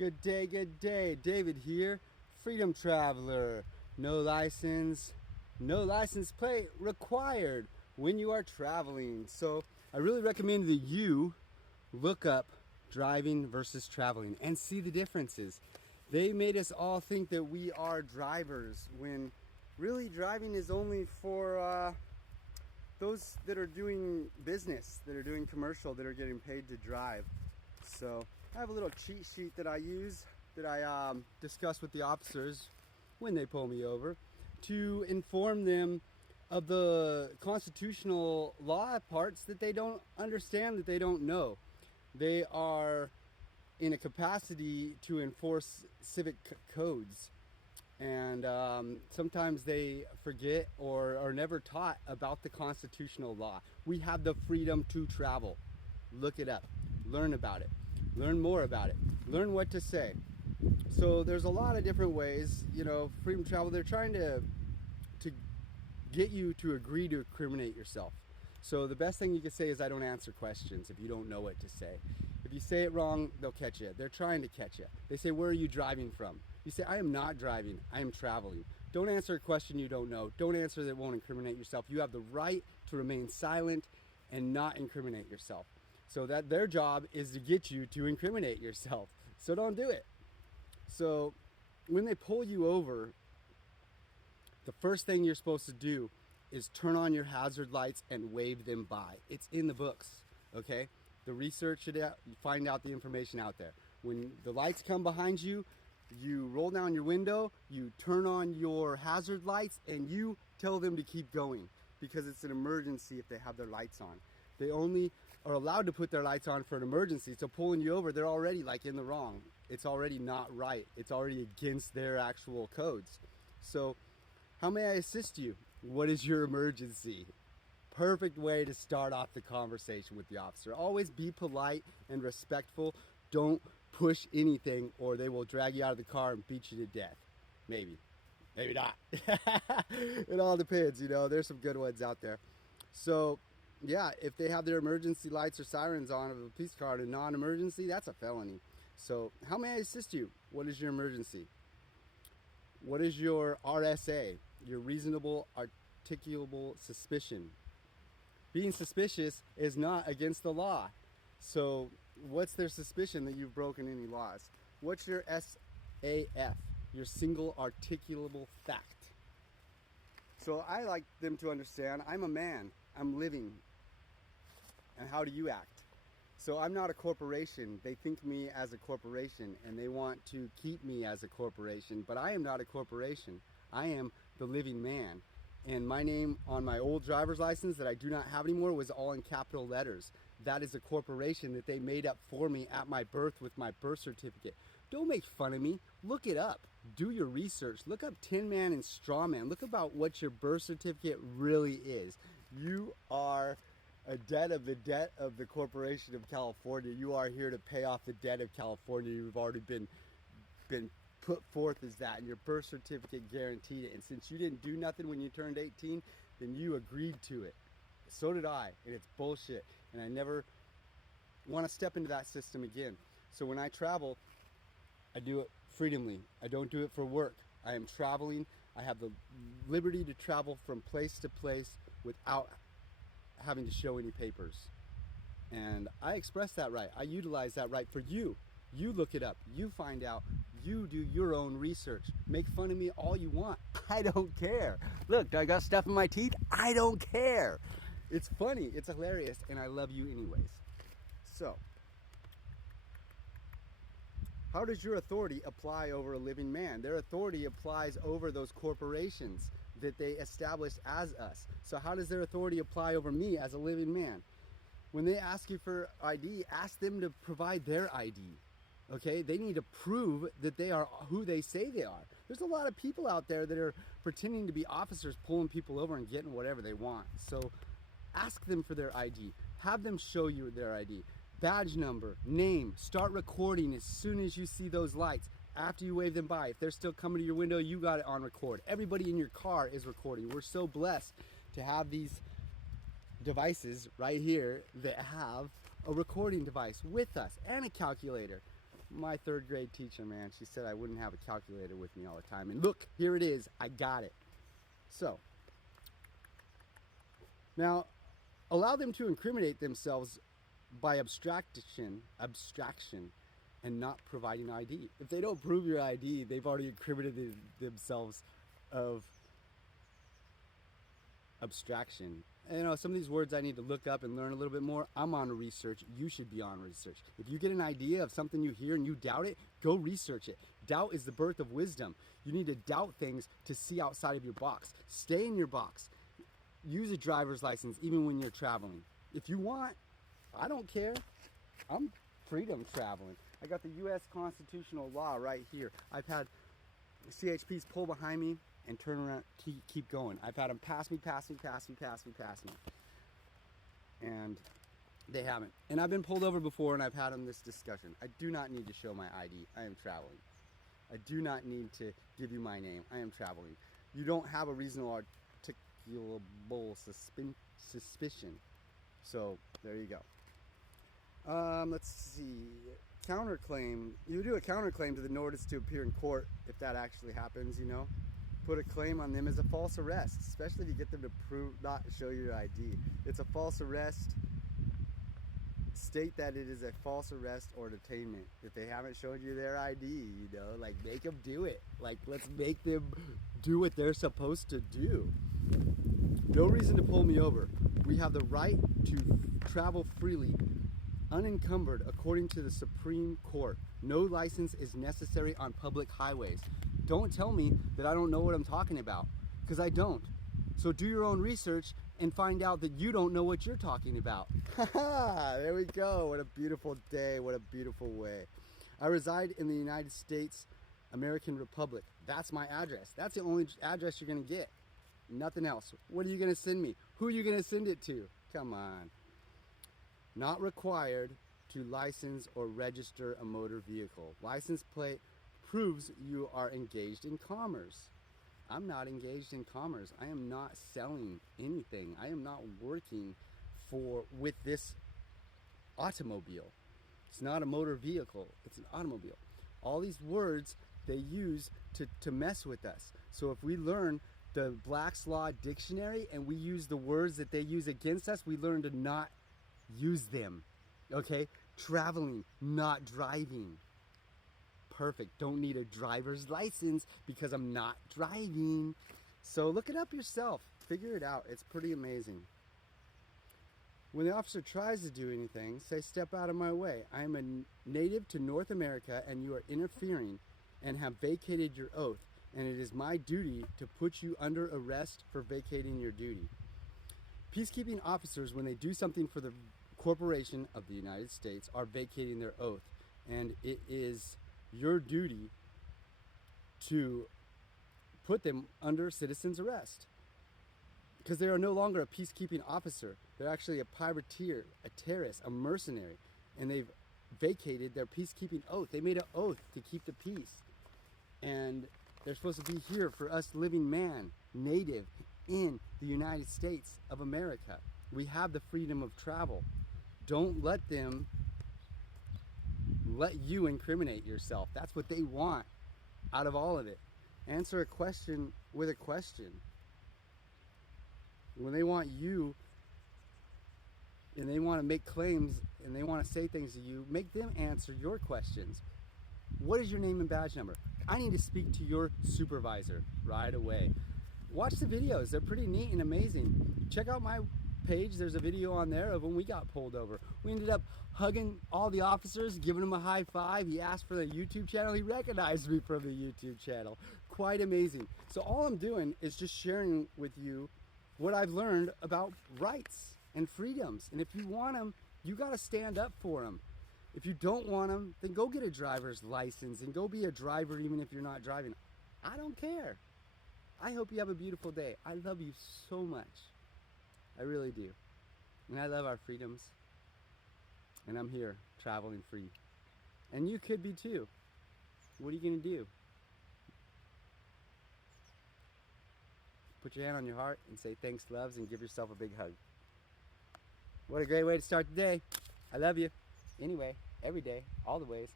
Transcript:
Good day, good day. David here, Freedom Traveler. No license plate required when you are traveling. So I really recommend that you look up driving versus traveling and see the differences. They made us all think that we are drivers when really driving is only for those that are doing business, that are doing commercial, that are getting paid to drive. So I have a little cheat sheet that I use, that I discuss with the officers when they pull me over, to inform them of the constitutional law parts that they don't understand, that they don't know. They are in a capacity to enforce civic codes, and sometimes they forget or are never taught about the constitutional law. We have the freedom to travel. Look it up, learn about it, learn more about it, learn what to say. So there's a lot of different ways, freedom travel, they're trying to get you to agree to incriminate yourself. So the best thing you can say is, I don't answer questions if you don't know what to say. If you say it wrong, they'll catch you. They're trying to catch you. They say, where are you driving from? You say, I am not driving, I am traveling. Don't answer a question you don't know. Don't answer that won't incriminate yourself. You have the right to remain silent and not incriminate yourself. So that their job is to get you to incriminate yourself. So don't do it. So when they pull you over, the first thing you're supposed to do is turn on your hazard lights and wave them by. It's in the books, okay? The research it out, you find out the information out there. When the lights come behind you, you roll down your window, you turn on your hazard lights, and you tell them to keep going, because it's an emergency if they have their lights on. They only are allowed to put their lights on for an emergency. So pulling you over, they're already in the wrong. It's already not right. It's already against their actual codes. So how may I assist you? What is your emergency? Perfect way to start off the conversation with the officer. Always be polite and respectful. Don't push anything or they will drag you out of the car and beat you to death. Maybe not. It all depends, there's some good ones out there. So yeah, if they have their emergency lights or sirens on of a police car and a non-emergency, that's a felony. So how may I assist you? What is your emergency? What is your RSA? Your reasonable articulable suspicion. Being suspicious is not against the law. So what's their suspicion that you've broken any laws? What's your SAF? Your single articulable fact. So I like them to understand, I'm a man, I'm living. And how do you act? So I'm not a corporation. They think me as a corporation and they want to keep me as a corporation, but I am not a corporation. I am the living man. And my name on my old driver's license that I do not have anymore was all in capital letters. That is a corporation that they made up for me at my birth with my birth certificate. Don't make fun of me. Look it up. Do your research. Look up Tin Man and Straw Man. Look about what your birth certificate really is. You are a debt of the Corporation of California. You are here to pay off the debt of California. You've already been put forth as that, and your birth certificate guaranteed it. And since you didn't do nothing when you turned 18, then you agreed to it. So did I, and it's bullshit. And I never want to step into that system again. So when I travel, I do it freedomly. I don't do it for work. I am traveling. I have the liberty to travel from place to place without having to show any papers. And I express that right. I utilize that right for you. You look it up. You find out. You do your own research. Make fun of me all you want. I don't care. Look, I got stuff in my teeth. I don't care. It's funny. It's hilarious. And I love you anyways. So, how does your authority apply over a living man? Their authority applies over those corporations that they established as us. So how does their authority apply over me as a living man? When they ask you for ID, ask them to provide their ID. Okay? They need to prove that they are who they say they are. There's a lot of people out there that are pretending to be officers, pulling people over and getting whatever they want. So ask them for their ID. Have them show you their ID. Badge number, name, start recording as soon as you see those lights. After you wave them by, if they're still coming to your window, you got it on record. Everybody in your car is recording. We're so blessed to have these devices right here that have a recording device with us and a calculator. My third grade teacher, man, she said I wouldn't have a calculator with me all the time. And look, here it is. I got it. So, now, allow them to incriminate themselves by abstraction, and not providing ID. If they don't prove your ID, they've already incriminated themselves of abstraction. And, you know, some of these words I need to look up and learn a little bit more. I'm on research. You should be on research. If you get an idea of something you hear and you doubt it, go research it. Doubt is the birth of wisdom. You need to doubt things to see outside of your box. Stay in your box. Use a driver's license even when you're traveling. If you want, I don't care. I'm freedom traveling. I got the U.S. constitutional law right here. I've had CHPs pull behind me and turn around, keep going. I've had them pass me. And they haven't. And I've been pulled over before and I've had them this discussion. I do not need to show my ID. I am traveling. I do not need to give you my name. I am traveling. You don't have a reasonable articulable suspicion. So, there you go. Let's see. Counterclaim. You do a counterclaim to the notice to appear in court if that actually happens, you know. Put a claim on them as a false arrest, especially if you get them to not show your ID. It's a false arrest. State that it is a false arrest or detainment. If they haven't shown you their ID, you know, like make them do it. Like let's make them do what they're supposed to do. No reason to pull me over. We have the right to travel freely, unencumbered, according to the Supreme Court. No license is necessary on public highways. Don't tell me that I don't know what I'm talking about, because I don't. So do your own research and find out that you don't know what you're talking about. There we go. What a beautiful day. What a beautiful way. I reside in the United States, American Republic. That's my address. That's the only address you're going to get. Nothing else. What are you going to send me? Who are you going to send it to? Come on. Not required to license or register a motor vehicle. License plate proves you are engaged in commerce. I'm not engaged in commerce. I am not selling anything. I am not working with this automobile. It's not a motor vehicle. It's an automobile. All these words they use to mess with us. So if we learn the Black's Law Dictionary and we use the words that they use against us, we learn to not use them. Okay? Traveling, not driving. Perfect. Don't need a driver's license because I'm not driving. So look it up yourself. Figure it out. It's pretty amazing. When the officer tries to do anything, say, step out of my way. I am a native to North America and you are interfering and have vacated your oath. And it is my duty to put you under arrest for vacating your duty. Peacekeeping officers, when they do something for the corporation of the United States, are vacating their oath. And it is your duty to put them under citizen's arrest. Because they are no longer a peacekeeping officer. They're actually a privateer, a terrorist, a mercenary. And they've vacated their peacekeeping oath. They made an oath to keep the peace. And they're supposed to be here for us living man, native, in the United States of America. We have the freedom of travel. Don't let them let you incriminate yourself. That's what they want out of all of it. Answer a question with a question. When they want you and they want to make claims and they want to say things to you, make them answer your questions. What is your name and badge number? I need to speak to your supervisor right away. Watch the videos. They're pretty neat and amazing. Check out my page. There's a video on there of when we got pulled over. We ended up hugging all the officers, giving them a high five. He asked for the YouTube channel. He recognized me from the YouTube channel. Quite amazing. So all I'm doing is just sharing with you what I've learned about rights and freedoms. And if you want them, you got to stand up for them. If you don't want them, then go get a driver's license and go be a driver even if you're not driving. I don't care. I hope you have a beautiful day. I love you so much. I really do. And I love our freedoms. And I'm here, traveling free. And you could be too. What are you going to do? Put your hand on your heart and say thanks, loves, and give yourself a big hug. What a great way to start the day. I love you. Anyway, every day, all the ways.